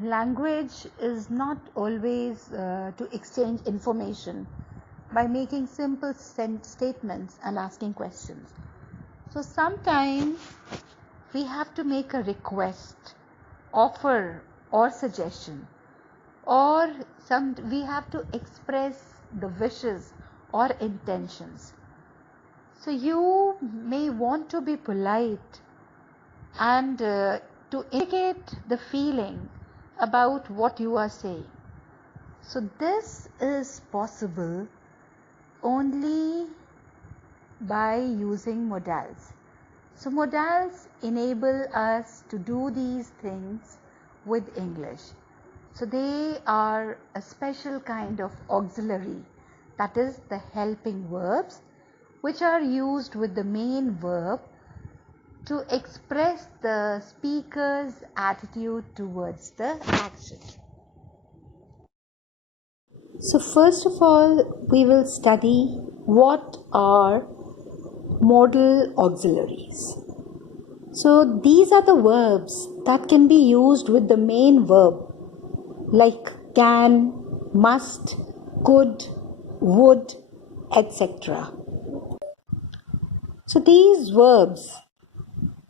Language is not always to exchange information by making simple statements and asking questions. So sometimes we have to make a request, offer, or suggestion, or we have to express the wishes or intentions. So you may want to be polite and to indicate the feeling about what you are saying. So this is possible only by using modals. So modals enable us to do these things with English. So they are a special kind of auxiliary, that is the helping verbs, which are used with the main verb to express the speaker's attitude towards the action. So first of all, we will study what are modal auxiliaries. So these are the verbs that can be used with the main verb like can, must, could, would, etc. So these verbs,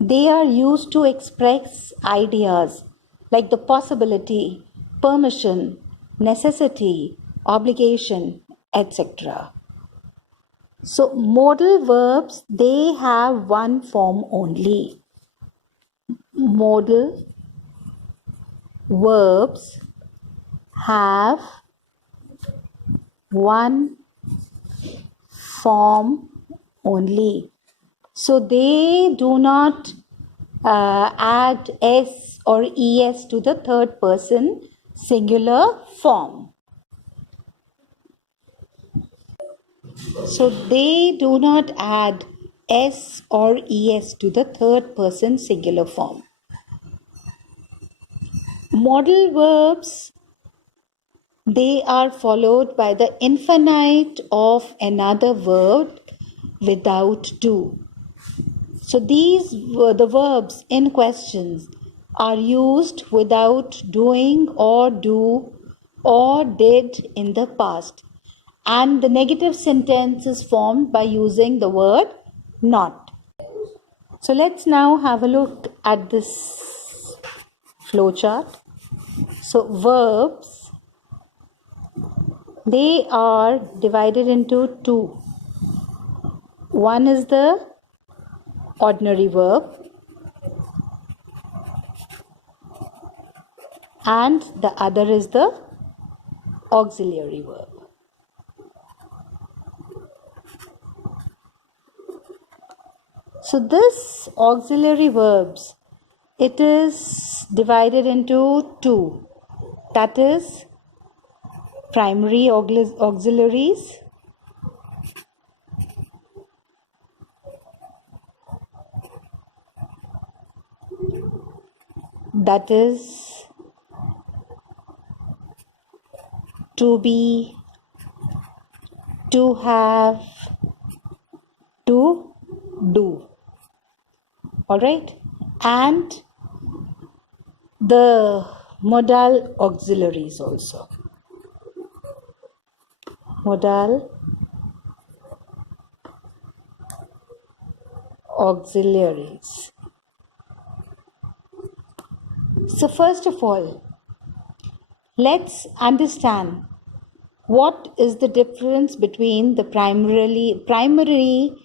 they are used to express ideas like the possibility, permission, necessity, obligation, etc. So modal verbs, they have one form only. Modal verbs have one form only. So they do not add s or es to the third person singular form. So they do not add s or es to the third person singular form. Modal verbs, they are followed by the infinite of another verb without do. So these were the verbs in questions are used without doing or do or did in the past. And the negative sentence is formed by using the word not. So let's now have a look at this flowchart. So verbs, they are divided into two. One is the ordinary verb and the other is the auxiliary verb. So this auxiliary verbs, it is divided into two. That is primary auxiliaries that is to be, to have, to do. All right, and the modal auxiliaries also. Modal auxiliaries. So first of all, let's understand what is the difference between the primary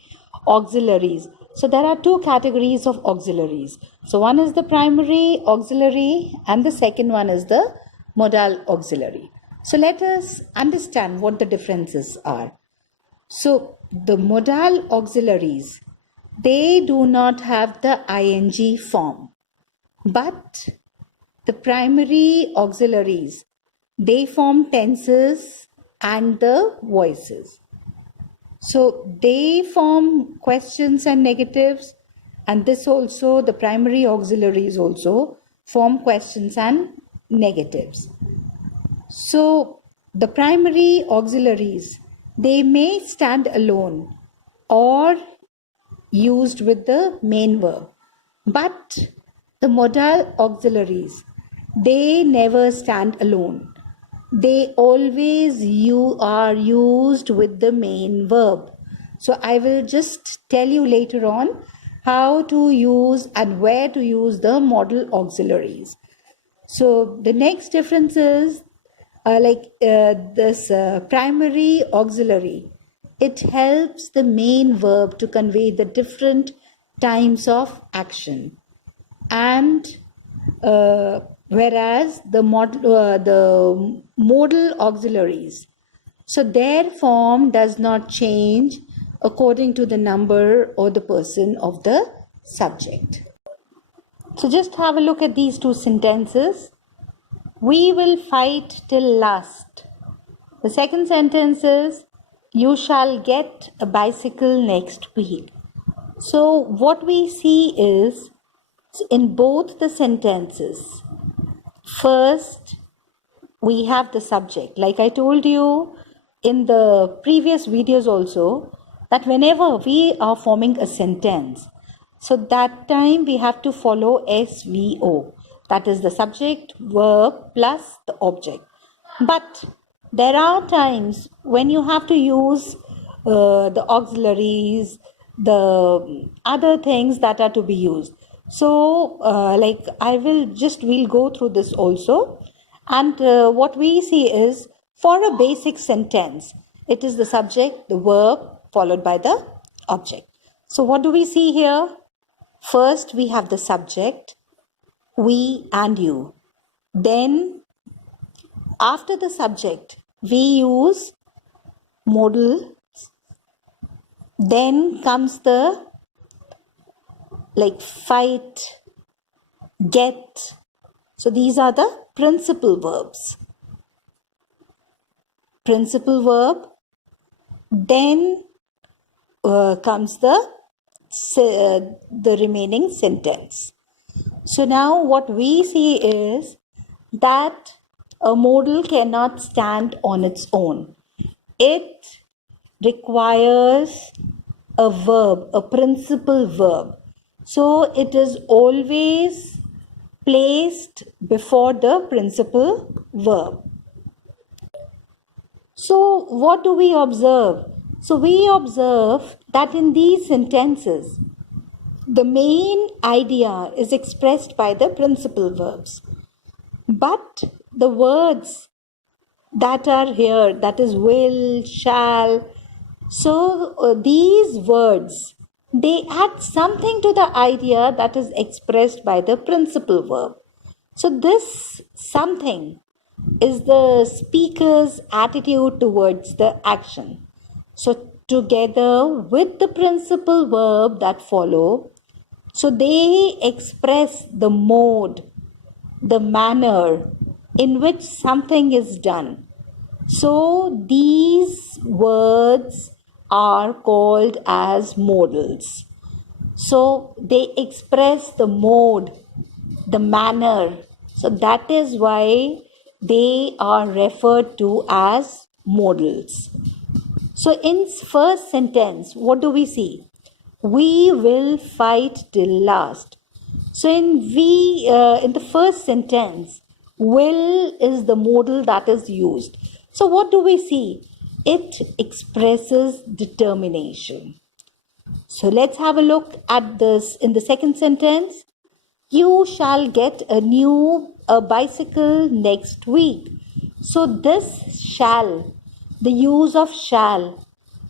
auxiliaries. So there are two categories of auxiliaries. So one is the primary auxiliary and the second one is the modal auxiliary. So let us understand what the differences are. So the modal auxiliaries, they do not have the ing form, but the primary auxiliaries, they form tenses and the voices. So they form questions and negatives, and this also, the primary auxiliaries also form questions and negatives. So the primary auxiliaries, they may stand alone or used with the main verb, but the modal auxiliaries, they never stand alone. They always are used with the main verb. So I will just tell you later on how to use and where to use the modal auxiliaries. So the next difference is this primary auxiliary. It helps the main verb to convey the different times of action, and whereas the modal auxiliaries, so their form does not change according to the number or the person of the subject. So just have a look at these two sentences. We will fight till last. The second sentence is, you shall get a bicycle next week. So what we see is, in both the sentences, first we have the subject. Like I told you in the previous videos also, that whenever we are forming a sentence, so that time we have to follow SVO. That is the subject, verb plus the object. But there are times when you have to use the auxiliaries, the other things that are to be used. So we'll go through this also. And what we see is, for a basic sentence, it is the subject, the verb, followed by the object. So what do we see here? First, we have the subject, we and you. Then, after the subject, we use modal. Then comes the fight, get. So these are the principal verbs. Principal verb. Then comes the remaining sentence. So now what we see is that a modal cannot stand on its own. It requires a verb, a principal verb. So it is always placed before the principal verb. So what do we observe? So we observe that in these sentences, the main idea is expressed by the principal verbs. But the words that are here, that is will, shall, so these words, they add something to the idea that is expressed by the principal verb. So this something is the speaker's attitude towards the action. So together with the principal verb that follow, so they express the mode, the manner in which something is done. So these words are called as modals. So they express the mode, the manner. So that is why they are referred to as modals. So in first sentence, what do we see? We will fight till last. So in the first sentence, will is the modal that is used. So what do we see? It expresses determination. So let's have a look at this in the second sentence. You shall get a bicycle next week. So this shall, the use of shall,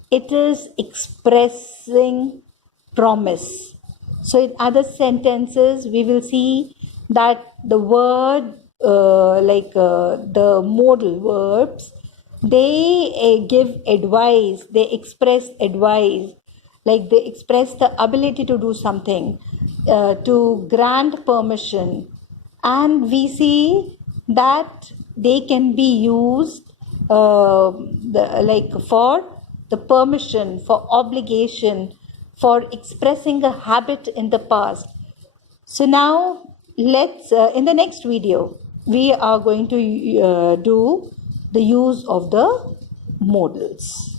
it is expressing promise. So in other sentences, we will see that the word, the modal verbs, they give advice, they express advice, like they express the ability to do something, to grant permission. And we see that they can be used for the permission, for obligation, for expressing a habit in the past. So now let's in the next video we are going to do the use of the modals.